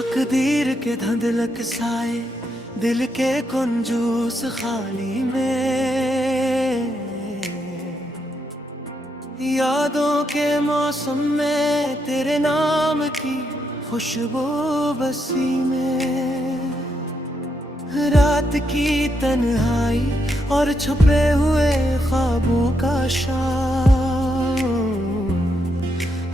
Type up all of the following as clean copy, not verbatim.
तकदीर के धुंधलक साए दिल के कुंजूस खाली में, यादों के मौसम में तेरे नाम की खुशबू बसी में, रात की तन्हाई और छुपे हुए ख्वाबों का शाम,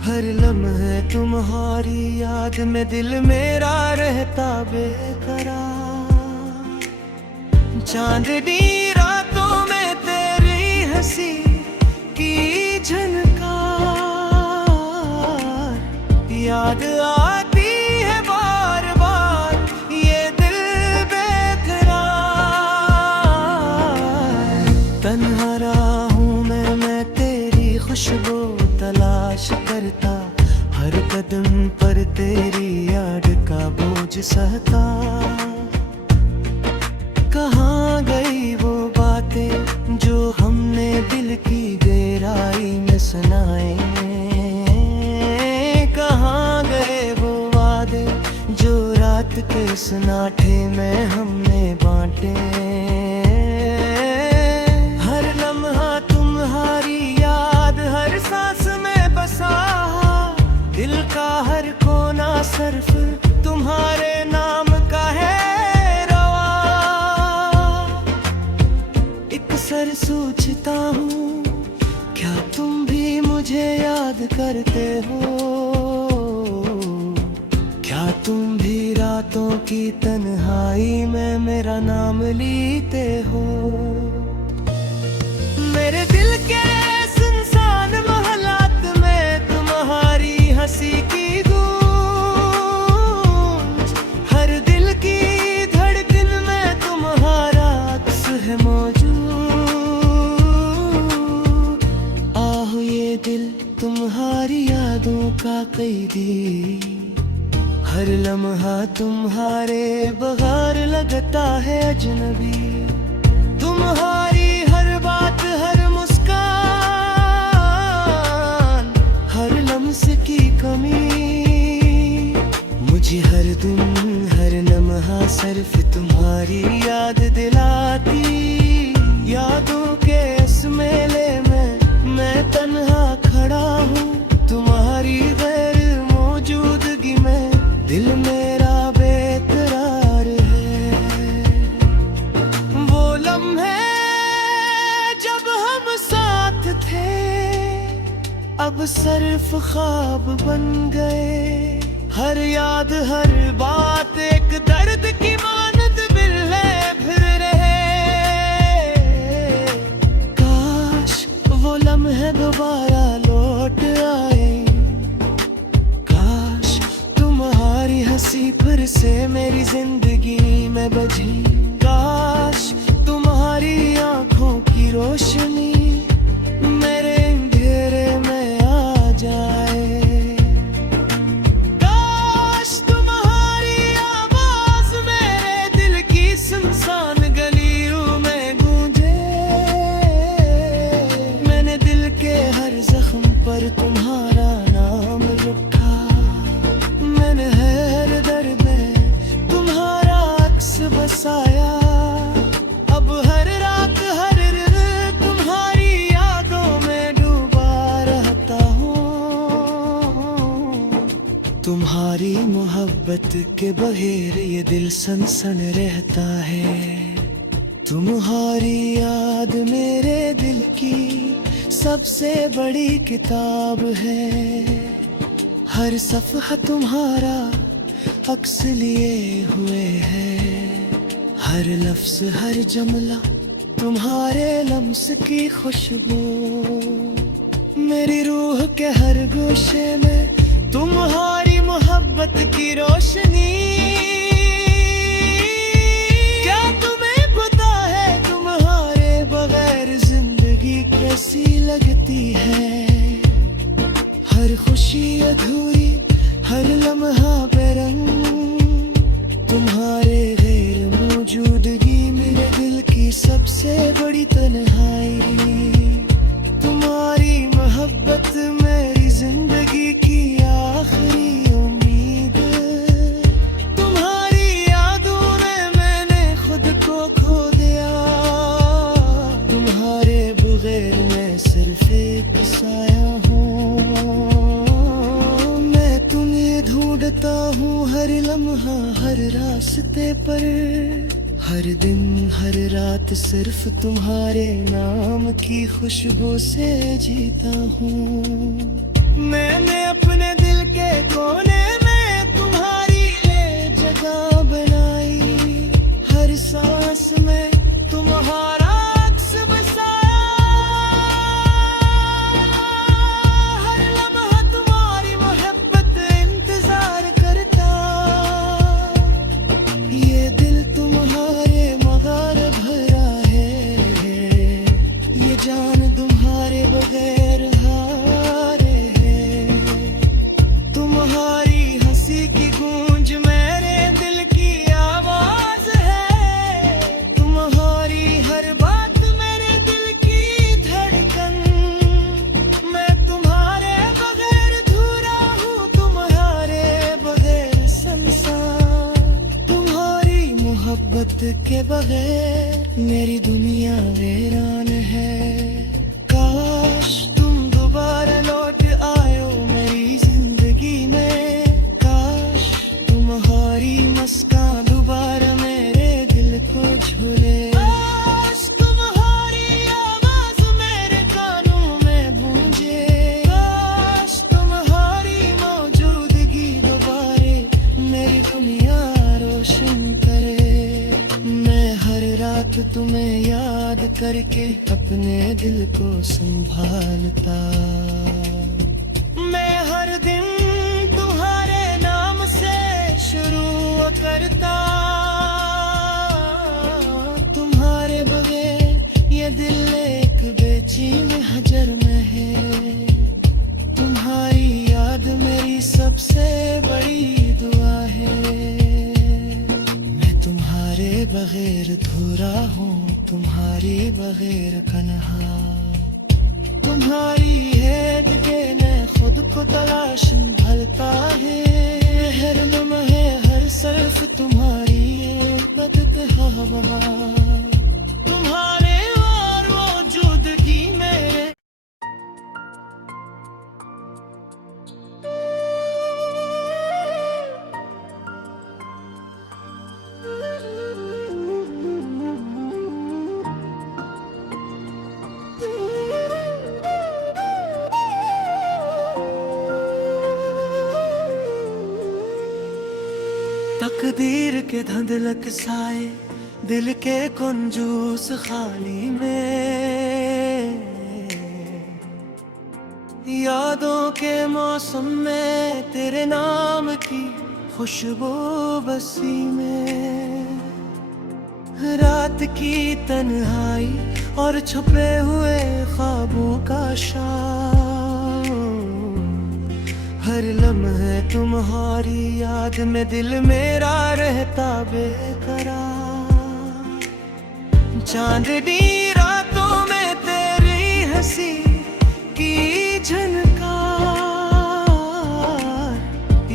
हर लम्हे तुम्हारी याद में दिल मेरा रहता बेकरार। चांदनी रातों में तेरी हंसी की झनकार याद आती है बार बार, ये दिल बेकरार। तन्हा रहा हूँ मैं तेरी खुशबू तलाश करता, हर कदम पर तेरी याद का बोझ सहता। कहाँ गई वो बातें जो हमने दिल की गहराई में सुनाए, कहाँ गए वो वादे जो रात के सन्नाटे में हमने बांटे। हर लम्हा तुम्हारी याद हर सांस में बसा, दिल का हर कोना सिर्फ तुम्हारे नाम का है रवा। एक सर सोचता हूँ क्या तुम भी मुझे याद करते हो, क्या तुम भी रातों की तन्हाई में मेरा नाम लेते हो। मेरे दिल के सुनसान मोहल्लात में तुम्हारी हंसी की गूंज, हर दिल की धड़कन में तुम्हारा अक्स है मौजूद। आह ये दिल तुम्हारी यादों का कैदी, हर लम्हा तुम्हारे बगैर लगता है अजनबी। तुम्हारी हर बात हर मुस्कान हर लम्स की कमी, मुझे हर दिन हर लम्हा सिर्फ तुम्हारी याद दिलाती। यादों के इस मेले में मैं तन्हा खड़ा हूँ, तुम्हारी गैर मौजूदगी में दिल मेरा बेकरार है। वो लम्हे जब हम साथ थे अब सिर्फ ख्वाब बन गए, हर याद हर बात एक दर्द की मानद मिलने फिर रहे। काश वो लम्हे दोबारा लौट आए, काश तुम्हारी हंसी फिर से मेरी जिंदगी में बजी, काश तुम्हारी आंखों की रोशनी मेरे अंधेरे में आ जाए, काश तुम्हारी आवाज मेरे दिल की सुनसान गलियों में गूंजे। मैंने दिल के हर जख्म पर तुम्हारा नाम लिखा, मैंने हर दर्द में तुम्हारा अक्स बसाया। अब हर रात हर तुम्हारी यादों में डूबा रहता हूँ, तुम्हारी मोहब्बत के बगैर ये दिल सनसन रहता है। तुम्हारी याद मेरे दिल की सबसे बड़ी किताब है, हर सफ़हा तुम्हारा अक्स लिए हुए है, हर लफ्ज हर जुमला तुम्हारे लम्स की खुशबू। मेरी रूह के हर गोशे में तुम्हारी मोहब्बत की रोशनी। क्या तुम्हें पता है तुम्हारे बगैर जिंदगी कैसी लगती है, हर खुशी अधूरी हर लम्हा बेरंग, तुम्हारे गैर मौजूदगी मेरे दिल की सबसे बड़ी तन्हाई। तुम्हारी मोहब्बत मेरी जिंदगी की आखिरी उम्मीद। एक साया हूँ। मैं तुम्हें ढूंढता हूँ हर लम्हा हर रास्ते पर, हर दिन हर रात सिर्फ तुम्हारे नाम की खुशबू से जीता हूँ। मैंने अपने दिल के कोने में तुम्हारी लिए जगह बनाई, हर सांस में तुम्हारा अक्स बसाया, हर लम्हा तुम्हारी मोहब्बत इंतजार करता। ये दिल तुम्हारे मगार भरा है, ये जान तुम्हारे बगैर हारे है। तुम्हारी हंसी की गूंज मेरे दिल की आवाज है, तुम्हारी हर बात मेरे दिल की धड़कन। मैं तुम्हारे बगैर अधूरा हूँ, तुम्हारे बगैर संसार। तुम्हारी मोहब्बत के बगैर मेरी दुनिया वीरान है। काश तुम दोबारा लौट आयो मेरी जिंदगी में, काश तुम्हारी मुस्कान दोबारा मेरे दिल को झूले, काश तुम्हारी आवाज मेरे कानों में गूंजे, काश तुम्हारी मौजूदगी दोबारा मेरी दुनिया रोशन करे। मैं हर रात तुम्हें याद करके अपने दिल को संभालता, मैं हर दिन तुम्हारे नाम से शुरू करता। तुम्हारे बगैर ये दिल एक बेचैन हजर में है, तुम्हारी याद मेरी सबसे बड़ी दुआ है। मैं तुम्हारे बगैर अधूरा हूँ, तुम्हारे बगैर कन्हा। तुम्हारी है मैं खुद को तलाश भरता है, हर लम्हे हर सर्फ तुम्हारी मदद हवा, तुम्हारे और मौजूदगी मेरे। तकदीर के धंधलक साए दिल के कुंजूस खाली में, यादों के मौसम में तेरे नाम की खुशबू बसी में, रात की तन्हाई और छुपे हुए ख्वाबों का शाम, हर लम्हे तुम्हारी याद में दिल मेरा रहता बेकरार। चांदनी रातों में तेरी हंसी की झनकार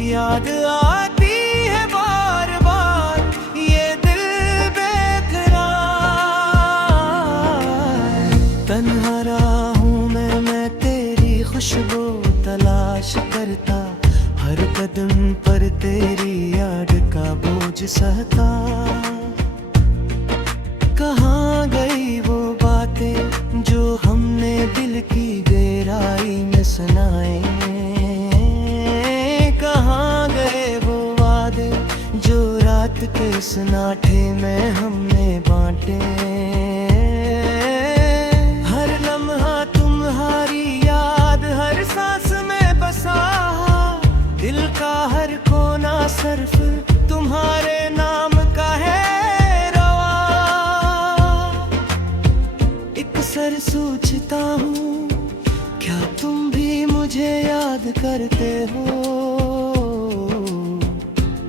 याद आती है बार बार, ये दिल बेकरार। तन्हा रहा हूँ मैं तेरी खुशबू तलाश करता, हर कदम पर तेरी याद का बोझ सहता। कहाँ गई वो बातें जो हमने दिल की गहराई में सुनाए, कहाँ गए वो वादे जो रात के सन्नाटे में हमने बांटे। हर लम्हा तुम्हारी याद हर सांस में बसा, दिल का हर कोना सिर्फ तुम्हारे नाम का है रवा। एक सर सोचता हूँ क्या तुम भी मुझे याद करते हो,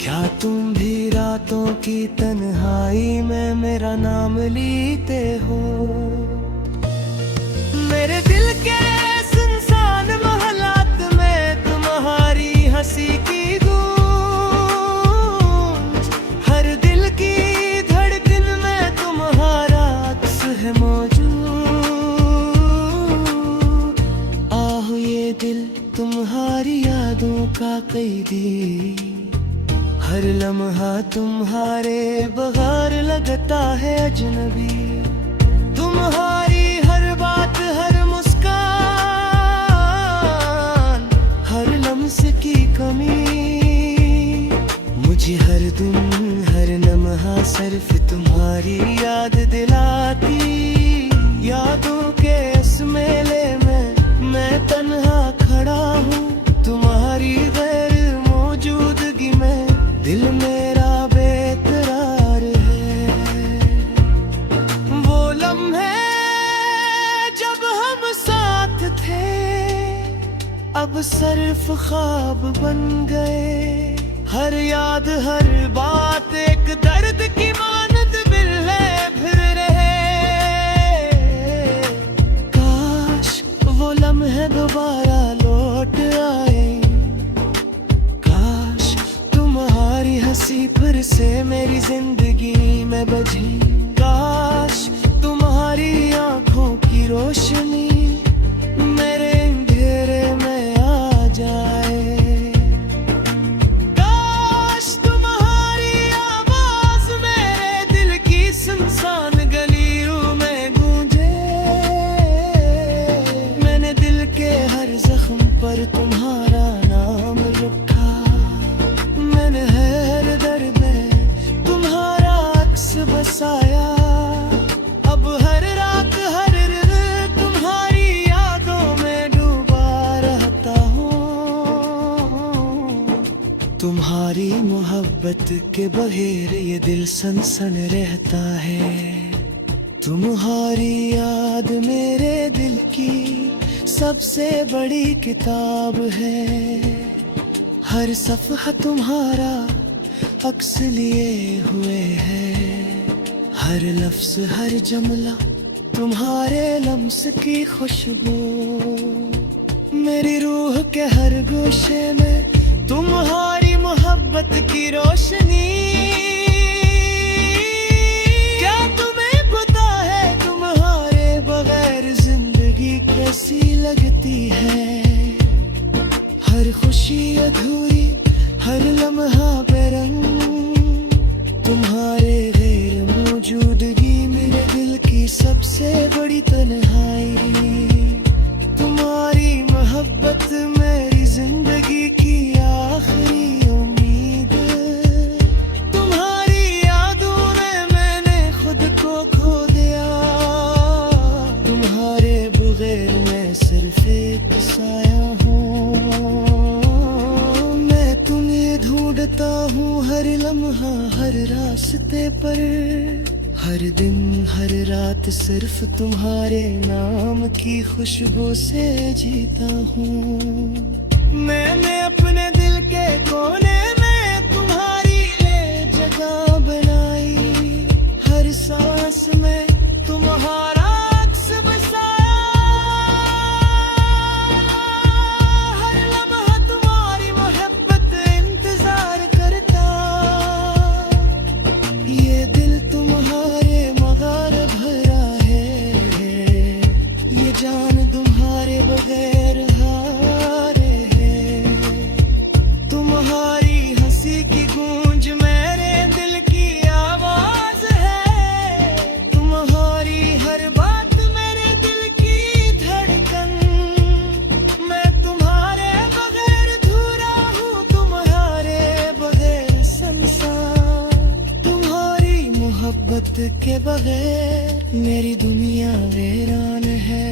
क्या तुम भी रातों की तन्हाई में मेरा नाम लेते हो। मेरे दिल के सुनसान मोहल्लात में तुम्हारी हंसी की गूंज, हर दिल की धड़कन में तुम्हारा अक्स है मौजूद। कैदी। हर लम्हा तुम्हारे बगैर लगता है अजनबी। तुम्हारी हर बात, हर मुस्कान, हर लम्स की कमी मुझे हर दिन, हर लम्हा सिर्फ तुम्हारी याद दिलाती। यादों के इस मेले में मैं तन्हा खड़ा हूँ, तुम्हारी गैर मौजूदगी में दिल मेरा बेकरार है। वो लम्हे जब हम साथ थे अब सिर्फ ख्वाब बन गए। हर याद, हर बात एक दर्द की मानद मिलने फिर रहे। काश वो लम्हे दोबारा लौट आए, काश तुम्हारी हंसी फिर से मेरी जिंदगी में बजी। काश तुम्हारी आंखों की रोशनी मेरे अंधेरे में आ जाए। काश तुम्हारी आवाज मेरे दिल की सुनसान गलियों में गूंजे। मैंने दिल के हर जख्म पर तुम्हारा नाम लिखा, मैंने हर दर्द में तुम्हारा अक्स बसाया। अब हर रात, हर तुम्हारी यादों में डूबा रहता हूँ। तुम्हारी मोहब्बत के बगैर ये दिल सनसन रहता है। तुम्हारी याद मेरे दिल की सबसे बड़ी किताब है। हर सफ़हा तुम्हारा अक्स लिए हुए है। हर लफ्ज, हर जुमला तुम्हारे लम्स की खुशबू। मेरी रूह के हर गोशे में तुम्हारी मोहब्बत की रोशनी। क्या तुम्हें पता है तुम्हारे बगैर जिंदगी कैसी लगती है। हर खुशी अधूरी, हर लम्हा बेरंग, तुम्हारे गैर मौजूदगी मेरे दिल की सबसे बड़ी तन्हाई। तुम्हारी मोहब्बत मेरी जिंदगी की आखिरी उम्मीद। तुम्हारी यादों में मैंने खुद को खो दिया। तुम्हारे बगैर मैं सिर्फ एक साया हूँ। मैं तुम्हें ढूंढता हूँ हर लम्हा, हर रास्ते पर। हर दिन, हर रात सिर्फ तुम्हारे नाम की खुशबू से जीता हूँ। मैंने अपने दिल के कोने में तुम्हारी लिए जगह बनाई। हर सांस में तुम्हारा अक्स बसाया। हर लम्हा तुम्हारी मोहब्बत इंतजार करता। ये दिल तुम्हारे मगार भरा है, ये जान तुम्हारे बगैर हारे है। तुम्हारी हंसी की गूंज मेरे दिल की आवाज है। तुम्हारी हर बात मेरे दिल की धड़कन। मैं तुम्हारे बगैर अधूरा हूँ, तुम्हारे बगैर संसार। तुम्हारी मोहब्बत के बगैर मेरी दुनिया वीरान है।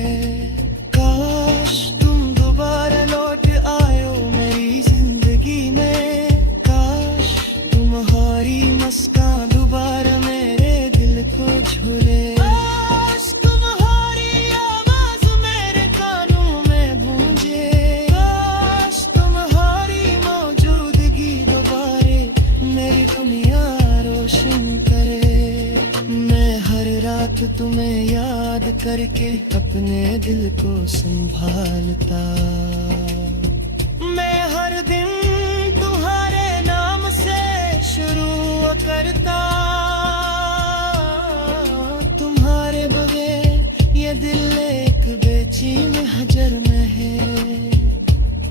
काश तुम दोबारा लौट आयो मेरी जिंदगी में। काश तुम्हारी मुस्कान दोबारा मेरे दिल को झूले। काश तुम्हारी आवाज मेरे कानों में गूंजे। काश तुम्हारी मौजूदगी दोबारा मेरी दुनिया रोशन करे। मैं हर रात तुम्हें याद करके अपने दिल को संभालता। मैं हर दिन तुम्हारे नाम से शुरू करता। तुम्हारे बगैर ये दिल एक बेचैन हजर में है।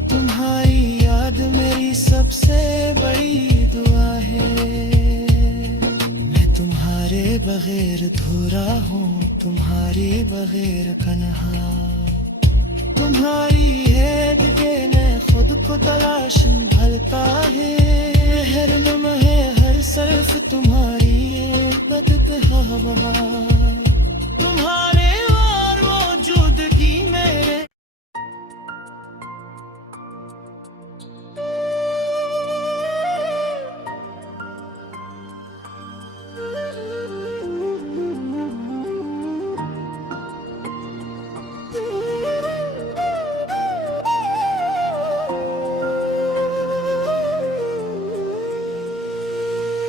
तुम्हारी याद मेरी सबसे बड़ी दुआ है। मैं तुम्हारे बगैर अधूरा हूँ, तुम्हारे बगैर कन्हा। तुम्हारी है दिखे मैं खुद को तलाश भरता है। हर लम्हे हर सर्फ तुम्हारी मदद हवा। तुम्हारे और मौजूदगी मेरे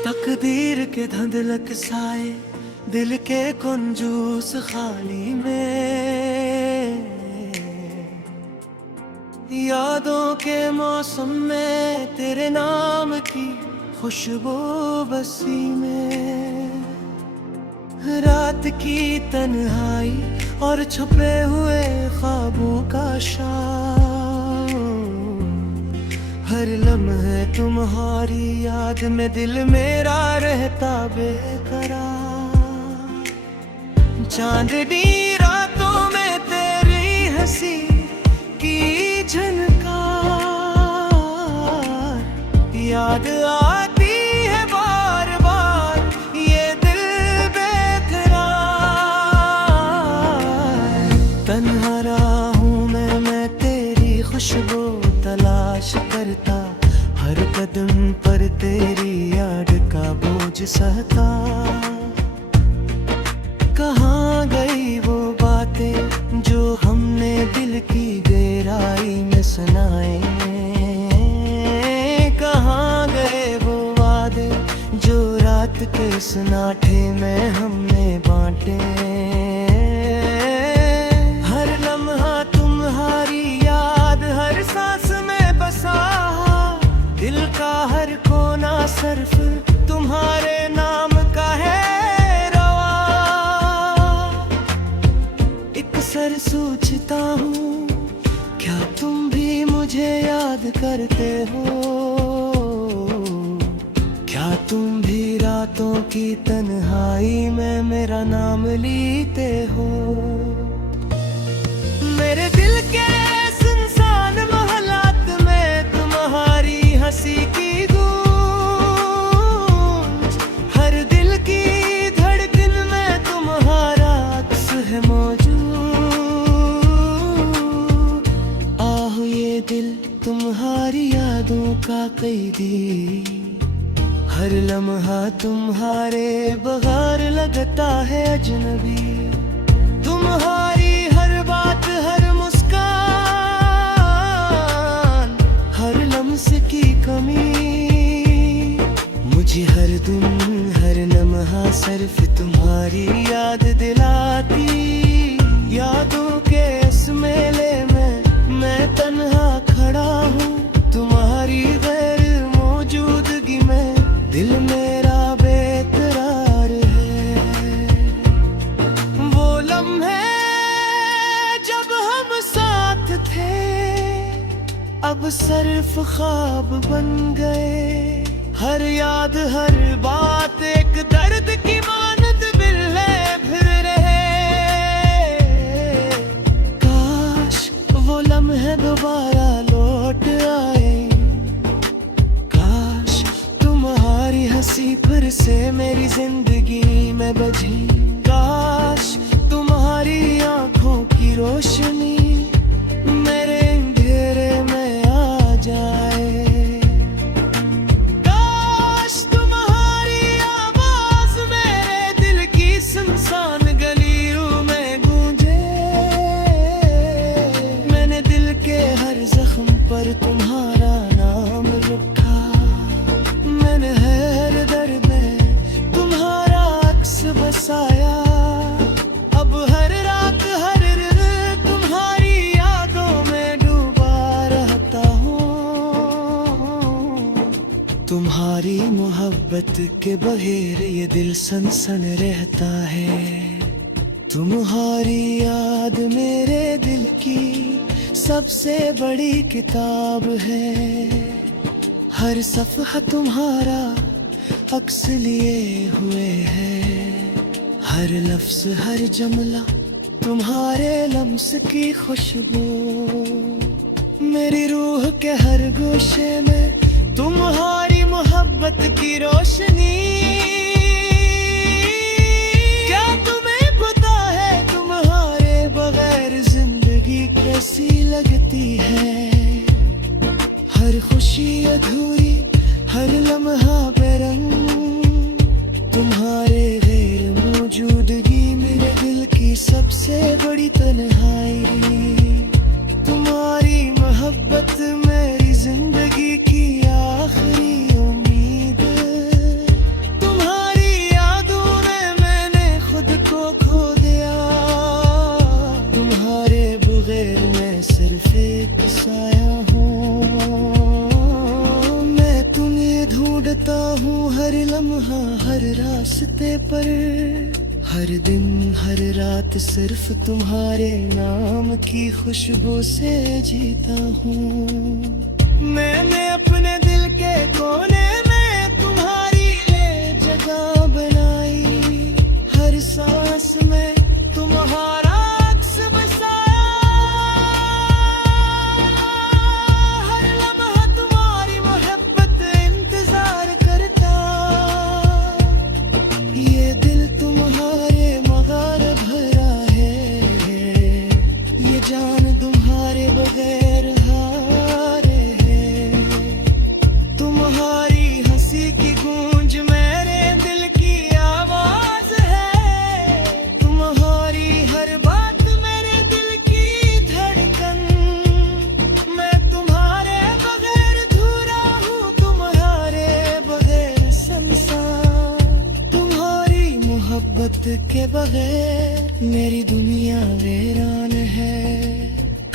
तकदीर के धुंधलक साए दिल के कुंजूस खाली में। यादों के मौसम में तेरे नाम की खुशबू बसी में। रात की तन्हाई और छुपे हुए ख्वाबों का शाम। हर लम्हे तुम्हारी याद में दिल मेरा रहता बेकरार। चांदनी रातों में तेरी हंसी की झनकार याद आती है बार बार, ये दिल बेकरार। तन्हा रहा हूँ मैं तेरी खुशबू तलाश करता। हर कदम पर तेरी याद का बोझ सहता। कहाँ गई वो बातें जो हमने दिल की गहराई में सुनाए। कहाँ गए वो वादे जो रात के सन्नाटे में हमने बांटे। हर लम्हा तुम्हारी याद हर सांस में बसा। दिल का हर कोना सर्फ तुम्हारे नाम का है रवा। एक सर सोचता हूँ क्या तुम भी मुझे याद करते हो। क्या तुम भी रातों की तन्हाई में मेरा नाम लेते हो। मेरे दिल के सुनसान मोहल्लात में तुम्हारी हंसी की गूंज। हर दिल की धड़कन में तुम्हारा अक्स है मौजूद। आह ये दिल तुम्हारी यादों का कैदी। हर लम्हा तुम्हारे बगैर लगता है अजनबी। तुम्हारी हर बात हर मुस्कान हर लम्स की कमी मुझे हर दिन हर लम्हा सिर्फ तुम्हारी याद दिलाती। यादों के इस मेले में मैं तन्हा खड़ा हूँ। तुम्हारी गैर मौजूदगी में दिल मेरा बेकरार है। वो लम्हे जब हम साथ थे अब सिर्फ ख्वाब बन गए। हर याद हर बात एक दर्द की मानद मिलने फिर रहे। काश वो लम्हे दोबारा लौट आए। काश तुम्हारी हंसी फिर से मेरी जिंदगी में बजी। काश तुम्हारी आंखों की रोशनी मेरे अंधेरे में आ जाए। काश तुम्हारी आवाज मेरे दिल की सुनसान गलियों में गूंजे। मैंने दिल के हर जख्म पर तुम्हारा नाम लिखा। मैंने हर दर्द में तुम्हारा अक्स बसाया। अब हर रात हर तुम्हारी यादों में डूबा रहता हूँ। तुम्हारी मोहब्बत के बगैर ये दिल सनसन रहता है। तुम्हारी याद मेरे दिल की सबसे बड़ी किताब है। हर सफ़हा तुम्हारा अक्स लिए हुए है, हर लफ्ज हर जमला तुम्हारे लम्स की खुशबू। मेरी रूह के हर गोशे में तुम्हारी मोहब्बत की रोशनी। क्या तुम्हें पता है तुम्हारे बगैर जिंदगी कैसी लगती है? हर खुशी अधूरी, हर लम्हा बेरंग, तुम्हारे गैर मौजूदगी मेरे दिल की सबसे बड़ी तन्हाई। तुम्हारी मोहब्बत मेरी जिंदगी की आखिरी उम्मीद। तुम्हारी यादों में मैंने खुद को खो दिया, तुम्हारे बगैर मैं सिर्फ एक साया हूँ। मैं तुम्हें ढूंढता हूँ हर लम्हा हर रास्ते पर, हर दिन हर रात सिर्फ तुम्हारे नाम की खुशबू से जीता हूँ। मैंने अपने दिल के कोने में तुम्हारी लिए जगह बनाई, हर सांस में तुम्हारा अक्स बसाया। हर लम्हा तुम्हारी मोहब्बत इंतजार करता, ये दिल तुम्हारे मगार भरा है, ये जान तुम्हारे बगैर हारे है। तुम्हारी हंसी की गूंज मेरे दिल की आवाज है, तुम्हारी हर बात मेरे दिल की धड़कन। मैं तुम्हारे बगैर अधूरा हूँ, तुम्हारे बगैर संसार। तुम्हारी मोहब्बत के बगैर मेरी दुनिया वीरान है।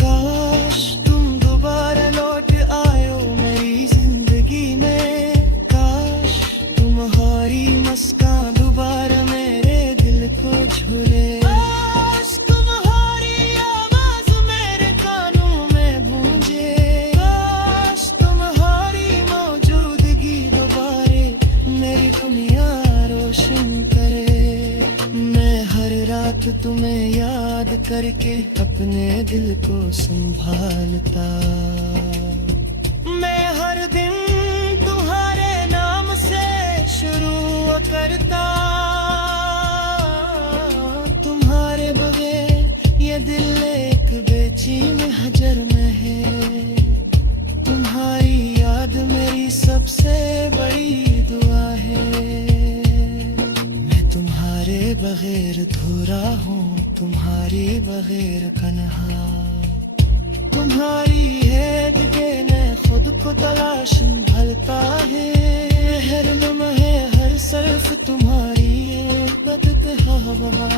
काश तुम दोबारा लौट आयो मेरी जिंदगी में, काश तुम्हारी मुस्कान दोबारा मेरे दिल को झूले। काश तुम्हारी आवाज मेरे कानों में गूंजे, काश तुम्हारी मौजूदगी दोबारा मेरी दुनिया रोशन करे। मैं हर रात तुम्हें याद करके अपने दिल को संभालता, मैं हर दिन तुम्हारे नाम से शुरू करता। तुम्हारे बगैर ये दिल एक बेचैन हजर में है, तुम्हारी याद मेरी सबसे बड़ी दुआ है। मैं तुम्हारे बगैर अधूरा हूँ, तुम्हारे बगैर कन्हा। तुम्हारी है दिखे मैं खुद को तलाश भलता है, हर लम्हे हर सरफ तुम्हारी बदत हवा।